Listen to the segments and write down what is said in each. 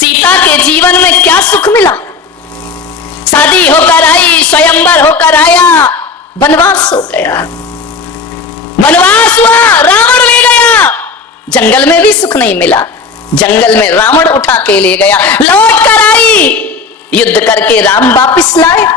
सीता के जीवन में क्या सुख मिला? शादी होकर आई, स्वयंवर होकर आया, वनवास हो गया, वनवास हुआ, रावण ले गया। जंगल में भी सुख नहीं मिला, जंगल में रावण उठा के ले गया। लौट कर आई, युद्ध करके राम वापिस लाए,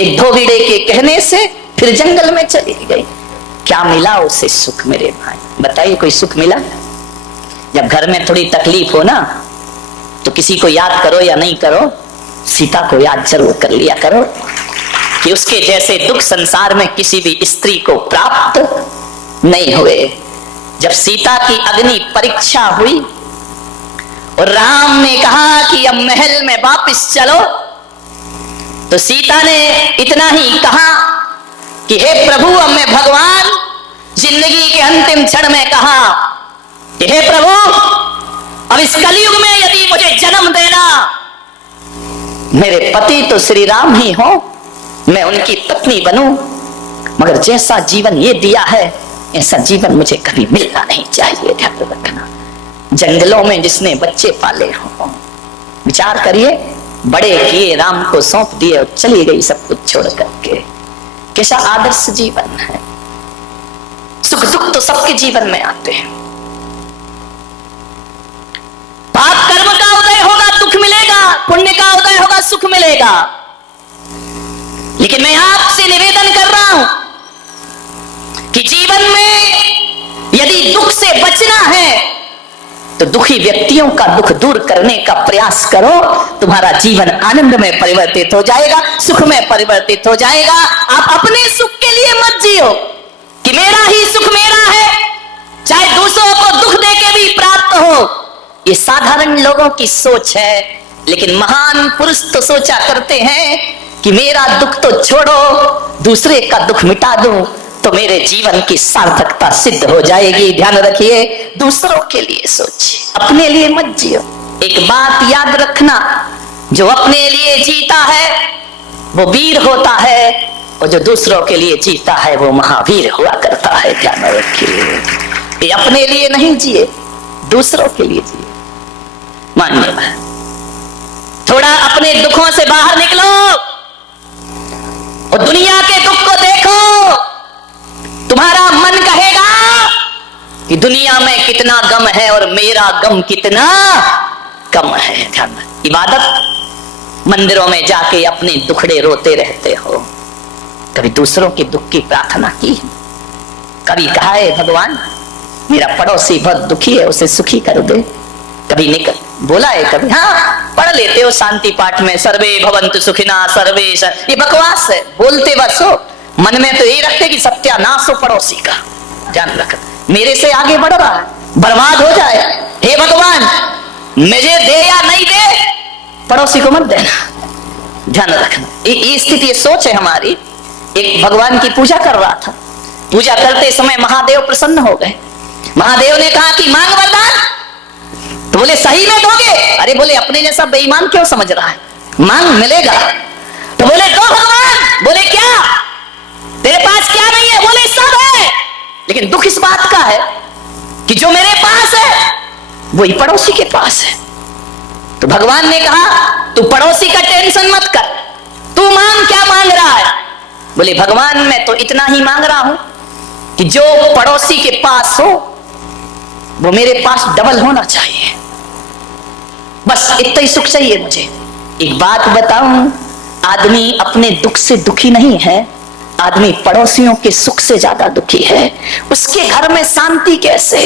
एक धोबिड़े के कहने से फिर जंगल में चली गई। क्या मिला उसे सुख मेरे भाई? बताइए, कोई सुख मिला? जब घर में थोड़ी तकलीफ हो ना, तो किसी को याद करो या नहीं करो, सीता को याद जरूर कर लिया करो कि उसके जैसे दुख संसार में किसी भी स्त्री को प्राप्त नहीं हुए। जब सीता की अग्नि परीक्षा हुई और राम ने कहा कि अब महल में वापस चलो, तो सीता ने इतना ही कहा कि हे प्रभु, अब मैं भगवान जिंदगी के अंतिम क्षण में कहा कि हे प्रभु, अब इस कलयुग में यदि मुझे जन्म देना, मेरे पति तो श्री राम ही हो, मैं उनकी पत्नी बनूं, मगर जैसा जीवन ये दिया है ऐसा जीवन मुझे कभी मिलना नहीं चाहिए। ध्यान रखना, जंगलों में जिसने बच्चे पाले हो, विचार करिए, बड़े किए, राम को सौंप दिए और चली गई सब कुछ छोड़ करके। कैसा आदर्श जीवन है। सुख दुख तो सबके जीवन में आते हैं। पाप कर्म का उदय होगा, दुख मिलेगा, पुण्य का उदय होगा, सुख मिलेगा। लेकिन मैं आपसे निवेदन कर रहा हूं कि जीवन में यदि दुख से बचना है तो दुखी व्यक्तियों का दुख दूर करने का प्रयास करो। तुम्हारा जीवन आनंद में परिवर्तित हो जाएगा, सुख में परिवर्तित हो जाएगा। आप अपने सुख के लिए मत जियो कि मेरा ही सुख मेरा है, चाहे दूसरों को दुख देके भी प्राप्त हो। ये साधारण लोगों की सोच है, लेकिन महान पुरुष तो सोचा करते हैं कि मेरा दुख तो छोड़ो, दूसरे का दुख मिटा दूं तो मेरे जीवन की सार्थकता सिद्ध हो जाएगी। ध्यान रखिए, दूसरों के लिए सोचिए, अपने लिए मत जियो। एक बात याद रखना, जो अपने लिए जीता है वो वीर होता है, और जो दूसरों के लिए जीता है वो महावीर हुआ करता है। ध्यान रखिए, ये अपने लिए नहीं जिए, दूसरों के लिए जिए। मानिए, थोड़ा अपने दुखों से बाहर निकलो और दुनिया के दुख को देखो। तुम्हारा मन कहेगा कि दुनिया में कितना गम है और मेरा गम कितना कम है। ध्यान, इबादत मंदिरों में जाके अपने दुखड़े रोते रहते हो, कभी दूसरों के दुख की प्रार्थना की? कभी कहा है भगवान मेरा पड़ोसी बहुत दुखी है, उसे सुखी कर दे? कभी निकल बोला है? कभी? हाँ, पढ़ लेते हो शांति पाठ में, सर्वे भवन्तु सुखिना सर्वे। ये बकवास है, बोलते बस हो, मन में तो यही रखते कि सत्यानाश हो पड़ोसी का। ध्यान रख, मेरे से आगे बढ़ रहा है, बर्बाद हो जाए। हे भगवान, मुझे दे या नहीं दे, पड़ोसी को मत देना। ध्यान रखना, ये स्थिति, ये सोच है हमारी। एक भगवान की पूजा कर रहा था, पूजा करते समय महादेव प्रसन्न हो गए। महादेव ने कहा कि मांग वरदान। तो बोले सही में दोगे? अरे बोले अपने जैसा बेईमान क्यों समझ रहा है, मांग मिलेगा। तो बोले दो भगवान। बोले क्या तेरे पास क्या नहीं है? बोले सब है, लेकिन दुख इस बात का है कि जो मेरे पास है वही पड़ोसी के पास है। तो भगवान ने कहा तू पड़ोसी का टेंशन मत कर, तू मांग, क्या मांग रहा है? बोले भगवान मैं तो इतना ही मांग रहा हूं कि जो पड़ोसी के पास हो वो मेरे पास डबल होना चाहिए, बस इतना ही सुख चाहिए मुझे। एक बात बताऊं, आदमी अपने दुख से दुखी नहीं है, आदमी पड़ोसियों के सुख से ज्यादा दुखी है। उसके घर में शांति कैसे?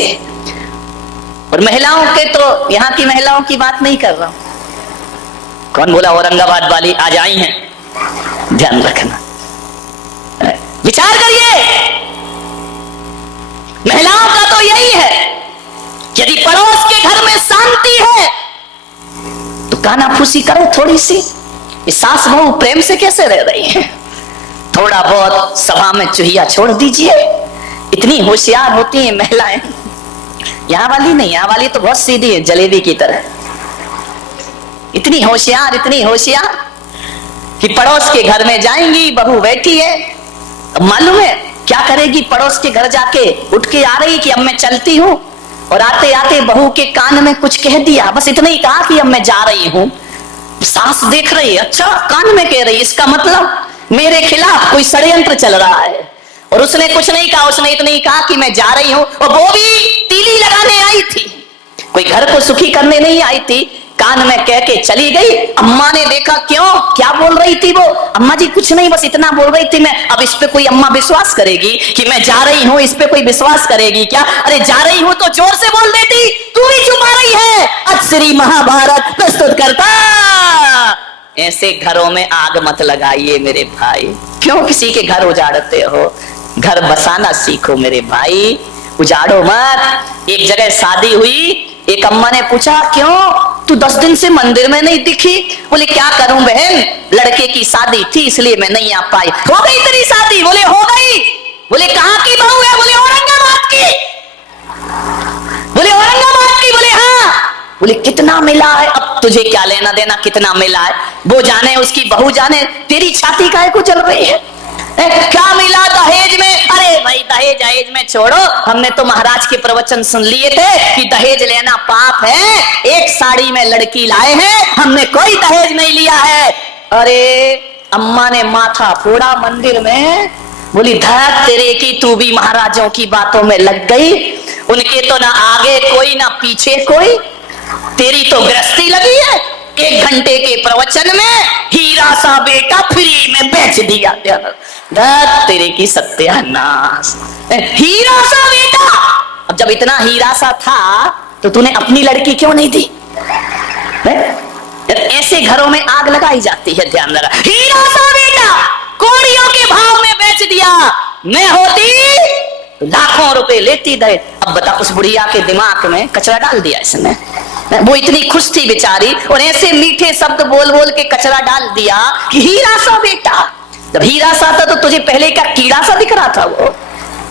और महिलाओं के तो, यहां की महिलाओं की बात नहीं कर रहा हूं। कौन बोला औरंगाबाद वाली आज आई हैं? ध्यान रखना, विचार करिए, महिलाओं का तो यही है, यदि पड़ोस के घर में शांति है तो कानाफूसी करो थोड़ी सी। सास बहू प्रेम से कैसे रह रही हैं? थोड़ा बहुत सभा में चुहिया छोड़ दीजिए। इतनी होशियार होती हैं महिलाएं, यहां वाली नहीं, यहां वाली तो बहुत सीधी है, जलेबी की तरह। इतनी होशियार, इतनी होशियार कि पड़ोस के घर में जाएंगी, बहू बैठी है, अब मालूम है क्या करेगी? पड़ोस के घर जाके उठ के आ रही कि अब मैं चलती हूं, और आते आते बहू के कान में कुछ कह दिया, बस इतना ही कहा कि अब मैं जा रही हूं। सास देख रही है, अच्छा कान में कह रही, इसका मतलब मेरे खिलाफ कोई षड्यंत्र चल रहा है। और उसने कुछ नहीं कहा, उसने इतना ही कहा कि मैं जा रही हूं। और वो भी तीली लगाने आई थी, कोई घर को सुखी करने नहीं आई थी, कान में कह के चली गई। अम्मा ने देखा, क्यों, क्या बोल रही थी वो? अम्मा जी कुछ नहीं, बस इतना बोल रही थी मैं। अब इस पे कोई अम्मा विश्वास करेगी कि मैं जा रही हूं? इस पे कोई विश्वास करेगी क्या? अरे जा रही हूं तो जोर से बोल देती, तू भी छुपा रही है। अब श्री महाभारत प्रस्तुत करता। ऐसे घरों में आग मत लगाइए मेरे भाई, क्यों किसी के घर उजाड़ते हो? घर बसाना सीखो मेरे भाई, उजाड़ो मत। एक जगह शादी हुई, एक अम्मा ने पूछा, क्यों तू 10 दिन से मंदिर में नहीं दिखी? बोले क्या करूं बहन, लड़के की शादी थी इसलिए मैं नहीं आ पाई। हो गई तेरी शादी? बोले हो गई। बोले कहां की बहू है? बोले औरंगाबाद की। बोले औरंगाबाद की? बोले हाँ। बोले कितना मिला है? अब तुझे क्या लेना देना कितना मिला है, वो जाने उसकी बहू जाने, तेरी छाती काहे को जल रही है? क्या मिला दहेज में? अरे भाई दहेज में छोड़ो, हमने तो महाराज के प्रवचन सुन लिए थे कि दहेज लेना पाप है। एक साड़ी में लड़की लाए हैं, हमने कोई दहेज नहीं लिया है। अरे अम्मा ने माथा फोड़ा मंदिर में। बोली धत तेरे की, तू भी महाराजों की बातों में लग गई। उनके तो ना आगे कोई ना पीछे कोई, तेरी तो गृहस्थी लगी है। 1 घंटे के प्रवचन में हीरा सा बेटा फ्री में बेच दिया। तेरे की सत्यानाश, हीरा सा बेटा। अब जब इतना हीरा सा था तो तूने अपनी लड़की क्यों नहीं दी? ऐसे घरों में आग लगाई जाती है, ध्यान रखना। हीरा सा बेटा कौड़ियों के भाव में बेच दिया, मैं होती लाखों रुपए लेती दे। अब बता, उस बुढ़िया के दिमाग में कचरा डाल दिया इसने। वो इतनी खुश थी बेचारी, और ऐसे मीठे शब्द बोल बोल के कचरा डाल दिया कि हीरा सा बेटा। जब हीरा सा था तो तुझे पहले का कीड़ा सा दिख रहा था वो।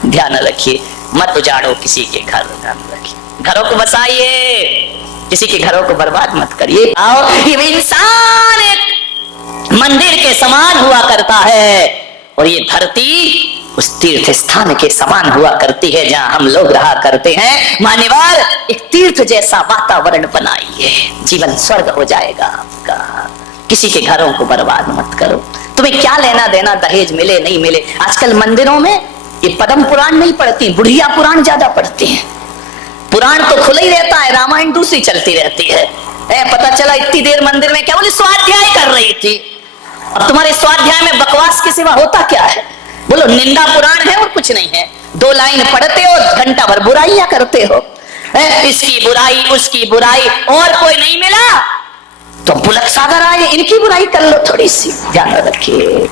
ध्यान रखिए, मत उजाड़ो किसी के घर, ध्यान रखिए, घरों को बसाइए, किसी के घरों को बर्बाद मत करिए। आओ, ये इंसान एक मंदिर के समान हुआ करता है, और ये धरती उस तीर्थ स्थान के समान हुआ करती है जहां हम लोग रहा करते हैं। मान्यवर, एक तीर्थ जैसा वातावरण बनाइए, जीवन स्वर्ग हो जाएगा आपका। किसी के घरों को बर्बाद मत करो। तुम्हें क्या लेना देना दहेज मिले नहीं मिले? आजकल मंदिरों में ये पद्म पुराण नहीं पढ़ती, बुढ़िया पुराण ज्यादा पढ़ती हैं। पुराण तो खुला ही रहता है, रामायण दूसरी चलती रहती है। पता चला इतनी देर मंदिर में क्या बोले स्वाध्याय कर रही थी। अब तुम्हारे स्वाध्याय में बकवास के सिवा होता क्या है? बोलो निंदा पुराण है और कुछ नहीं है। 2 लाइन पढ़ते हो, घंटा भर बुराइयां करते हो, इसकी बुराई उसकी बुराई, और कोई नहीं मिला तो बुलक सागर आए, इनकी बुराई कर लो थोड़ी सी। ध्यान रखिए,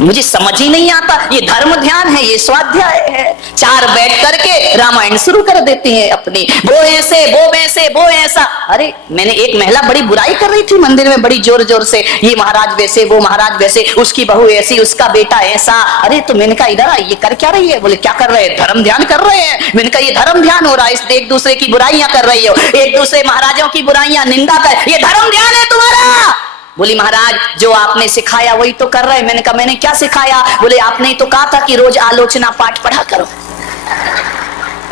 मुझे समझ ही नहीं आता, ये धर्म ध्यान है, ये स्वाध्याय है। 4 बैठ करके रामायण शुरू कर देती है अपनी, वो ऐसे वो वैसे वो ऐसा। अरे मैंने एक महिला बड़ी बुराई कर रही थी मंदिर में बड़ी जोर जोर से, ये महाराज वैसे वो महाराज वैसे, उसकी बहू ऐसी उसका बेटा ऐसा। अरे तो मैंने कहा इधर आई, ये कर क्या रही है? बोले क्या कर रहे हैं? धर्म ध्यान कर रहे हैं। मैंने कहा ये धर्म ध्यान हो रहा है, एक दूसरे की बुराइयां कर रही हो, एक दूसरे महाराजों की बुराइयां निंदा कर, ये धर्म ध्यान है तुम्हारा? बोली महाराज जो आपने सिखाया वही तो कर रहे। मैंने कहा मैंने क्या सिखाया? बोले आपने तो कहा था कि रोज आलोचना पाठ पढ़ा करो।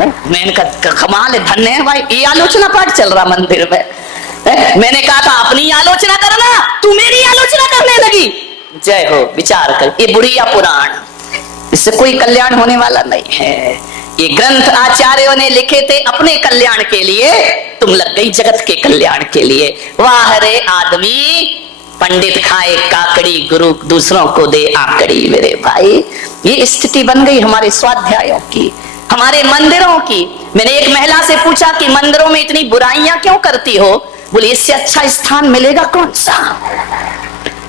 मैंने कहा कमाल है, धन्य है भाई, ये आलोचना पाठ चल रहा मंदिर में। मैंने कहा था अपनी आलोचना करना, तू मेरी आलोचना करने लगी। जय हो, विचार कर, ये बुढ़िया पुराण, इससे कोई कल्याण होने वाला नहीं है। ये ग्रंथ आचार्यों ने लिखे थे अपने कल्याण के लिए, तुम लग गई जगत के कल्याण के लिए। वाह रे आदमी, पंडित खाए काकड़ी, गुरु दूसरों को दे आकड़ी। मेरे भाई, ये स्थिति बन गई हमारे स्वाध्यायों की, हमारे मंदिरों की। मैंने एक महिला से पूछा कि मंदिरों में इतनी बुराइयां क्यों करती हो? बोले इससे अच्छा स्थान मिलेगा कौन सा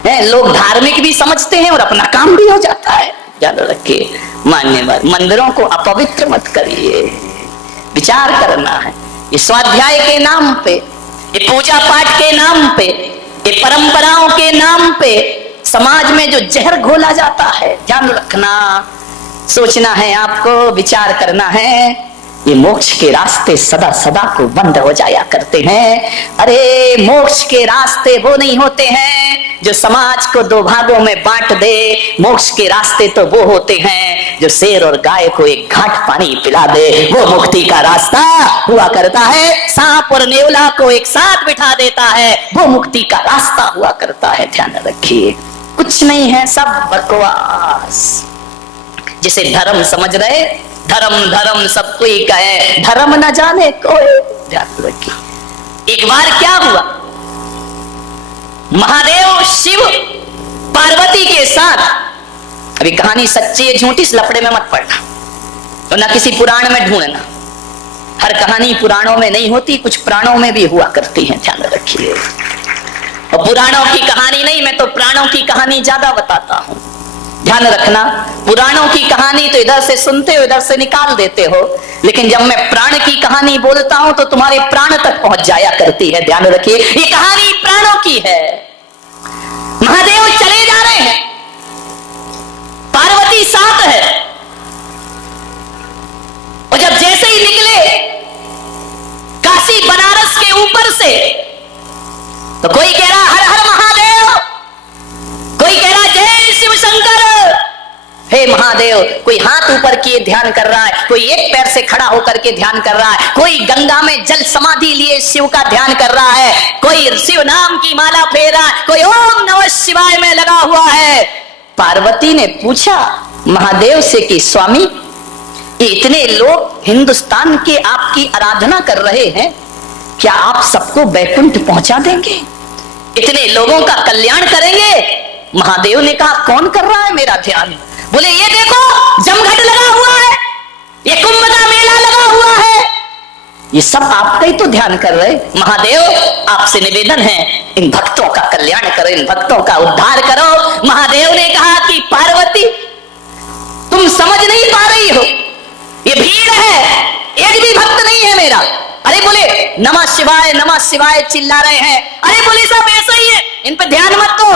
है? लोग धार्मिक भी समझते हैं और अपना काम भी हो जाता है। याद रखिए मान्यवर, मंदिरों को अपवित्र मत करिए, विचार करना है। ये स्वाध्याय के नाम पे, ये पूजा पाठ के नाम पे, ये परंपराओं के नाम पे समाज में जो जहर घोला जाता है, ध्यान रखना, सोचना है आपको, विचार करना है। ये मोक्ष के रास्ते सदा सदा को बंद हो जाया करते हैं। अरे मोक्ष के रास्ते वो नहीं होते हैं जो समाज को 2 भागों में बांट दे। मोक्ष के रास्ते तो वो होते हैं जो शेर और गाय को एक घाट पानी पिला दे वो मुक्ति का रास्ता हुआ करता है। सांप और नेवला को एक साथ बिठा देता है वो मुक्ति का रास्ता हुआ करता है। ध्यान रखिए, कुछ नहीं है, सब बकवास। जिसे धर्म समझ रहे, धर्म धर्म सब कोई कहे, धर्म न जाने कोई। ध्यान रखिए, एक बार क्या हुआ, महादेव शिव पार्वती के साथ, अभी कहानी सच्ची है झूठी इस लफड़े में मत पड़ना तो ना किसी पुराण में ढूंढना, हर कहानी पुराणों में नहीं होती, कुछ पुराणों में भी हुआ करती है। ध्यान रखिए, और पुराणों की कहानी नहीं, मैं तो प्राणों की कहानी ज्यादा बताता हूं। ध्यान रखना, पुराणों की कहानी तो इधर से सुनते हो इधर से निकाल देते हो, लेकिन जब मैं प्राण की कहानी बोलता हूं तो तुम्हारे प्राण तक पहुंच जाया करती है। ध्यान रखिए, ये कहानी प्राणों की है। महादेव चले जा रहे हैं, पार्वती साथ है, और जब जैसे ही निकले काशी बनारस के ऊपर से तो कोई कह रहा हर हर महादेव, कोई कह रहा जय शिव शंकर, हे महादेव, कोई हाथ ऊपर किए ध्यान कर रहा है, कोई एक पैर से खड़ा होकर के ध्यान कर रहा है, कोई गंगा में जल समाधि लिए शिव का ध्यान कर रहा है, कोई शिव नाम की माला फेर रहा है, कोई ओम नमः शिवाय में लगा हुआ है। पार्वती ने पूछा महादेव से कि स्वामी, इतने लोग हिंदुस्तान के आपकी आराधना कर रहे हैं, क्या आप सबको बैकुंठ पहुंचा देंगे, इतने लोगों का कल्याण करेंगे? महादेव ने कहा कौन कर रहा है मेरा ध्यान? बोले ये देखो जमघट लगा हुआ है, ये कुंभ का मेला लगा हुआ है, ये सब आपका ही तो ध्यान कर रहे। महादेव आपसे निवेदन है इन भक्तों का कल्याण करो, इन भक्तों का उद्धार करो। महादेव ने कहा कि पार्वती तुम समझ नहीं पा रही हो, ये भीड़ है, एक भी भक्त नहीं है मेरा। अरे बोले नमः शिवाय चिल्ला रहे हैं, अरे बोले सब ऐसा ही है, इन पे ध्यान मत दो।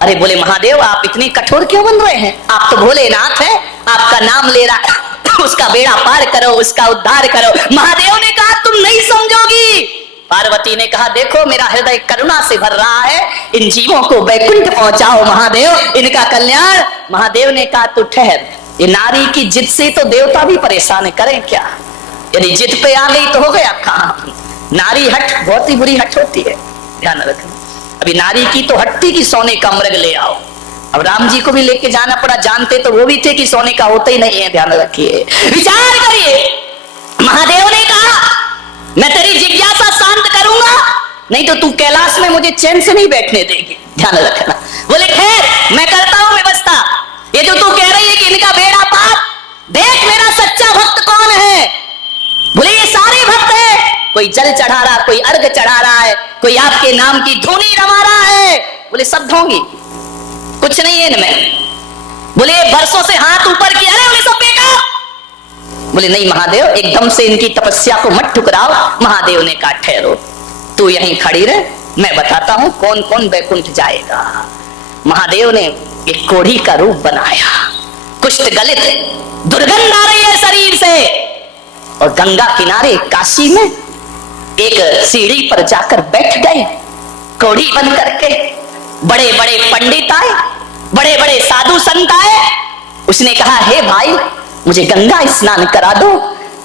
अरे बोले महादेव आप इतने कठोर क्यों बन रहे हैं, आप तो भोलेनाथ हैं, आपका नाम ले रहा उसका बेड़ा पार करो, उसका उद्धार करो। महादेव ने कहा तुम नहीं समझोगी। पार्वती ने कहा देखो मेरा हृदय करुणा से भर रहा है, इन जीवों को बैकुंठ पहुंचाओ महादेव, इनका कल्याण। महादेव ने कहा तू ठहर, ये नारी की जिद से तो देवता भी परेशान करें क्या, यदि जिद पे आ गई तो हो गया काम। नारी हट बहुत ही बुरी हट होती है, ध्यान रखना। अभी नारी की तो हट्टी की सोने का मृग ले आओ, अब राम जी को भी लेके जाना पड़ा, जानते तो वो भी थे कि सोने का होता ही नहीं है। ध्यान रखिए, विचार करिए। महादेव ने कहा मैं तेरी जिज्ञासा शांत करूंगा, नहीं तो तू कैलाश में मुझे चैन से नहीं बैठने देगी। ध्यान रखना। बोले खैर मैं करता हूं व्यवस्था, ये जो तू कह रही है कि इनका बेड़ा पार, देख मेरा सच्चा भक्त कौन है। बोले ये सारे भक्त है, कोई जल चढ़ा रहा, कोई अर्घ चढ़ा रहा है, कोई आपके नाम की धुनी रमा रहा है। बोले सब ढोंगी, कुछ नहीं है इनमें। बोले बरसों से हाथ ऊपर किया, अरे बोले सब बेकार। बोले नहीं महादेव, एकदम से इनकी तपस्या को मत ठुकराओ। महादेव ने कहा ठहरो, तू यहीं खड़ी रह, मैं बताता हूं कौन कौन बैकुंठ जाएगा। महादेव ने एक कोढ़ी का रूप बनाया, कुष्ठ गलित, दुर्गंध आ रही है शरीर से, और गंगा किनारे काशी में एक सीढ़ी पर जाकर बैठ गए कोढ़ी बन करके। बड़े बड़े पंडित आए, बड़े बड़े साधु संत आए। उसने कहा हे भाई मुझे गंगा स्नान करा दो,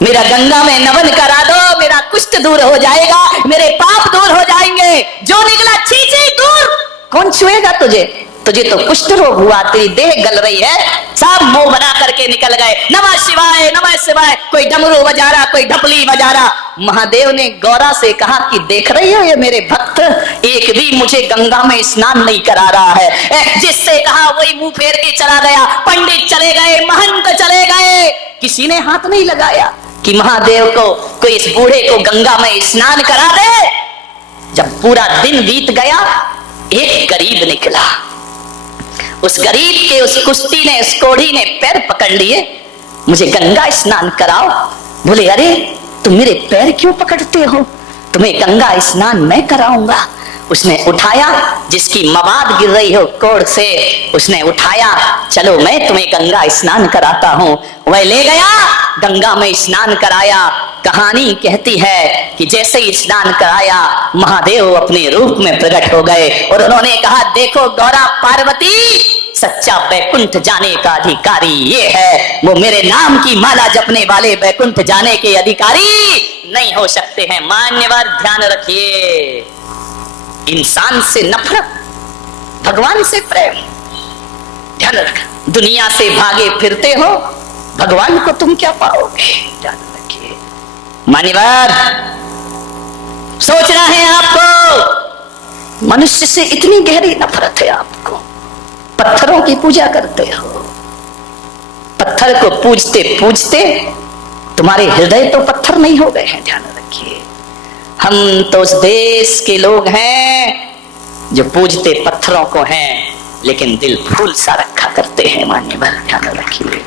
मेरा गंगा में नमन करा दो, मेरा कुष्ठ दूर हो जाएगा, मेरे पाप दूर हो जाएंगे। जो निकला छी छी दूर, कौन छुएगा तुझे, तुझे तो कुष्ठ रोग हुआ, तेरी देह गल रही है। सब मुंह बना करके निकल गए, नमः शिवाय नमः शिवाय। कोई डमरू बजा रहा, कोई ढपली बजा रहा। महादेव ने गौरा से कहा कि देख रही हो ये मेरे भक्त, एक भी मुझे गंगा में स्नान नहीं करा रहा है। जिससे कहा वही मुंह फेर के चला गया। पंडित चले गए, महंत चले गए, किसी ने हाथ नहीं लगाया कि महादेव को कोई इस बूढ़े को गंगा में स्नान करा दे। जब पूरा दिन बीत गया, एक गरीब निकला। उस गरीब के उस कुश्ती ने, उस कोढ़ी ने पैर पकड़ लिए, मुझे गंगा स्नान कराओ। बोले अरे तुम मेरे पैर क्यों पकड़ते हो, तुम्हें गंगा स्नान मैं कराऊंगा। उसने उठाया, जिसकी मवाद गिर रही हो कोढ़ से, उसने उठाया, चलो मैं तुम्हें गंगा स्नान कराता हूं। वह ले गया, गंगा में स्नान कराया। कहानी कहती है कि जैसे ही स्नान कराया, महादेव अपने रूप में प्रकट हो गए और उन्होंने कहा देखो गौरा पार्वती, सच्चा बैकुंठ जाने का अधिकारी ये है, वो मेरे नाम की माला जपने वाले बैकुंठ जाने के अधिकारी नहीं हो सकते हैं। मान्यवर ध्यान रखिए, इंसान से नफरत, भगवान से प्रेम। ध्यान रख, दुनिया से भागे फिरते हो, भगवान को तुम क्या पाओगे? ध्यान रखिए मान्यवर, सोचना है आपको, मनुष्य से इतनी गहरी नफरत है आपको। पत्थरों की पूजा करते हो, पत्थर को पूजते पूजते तुम्हारे हृदय तो पत्थर नहीं हो गए हैं। ध्यान रखिए, हम तो उस देश के लोग हैं जो पूजते पत्थरों को हैं, लेकिन दिल फूल सा रखा करते हैं। मान्यवर ध्यान रखिए।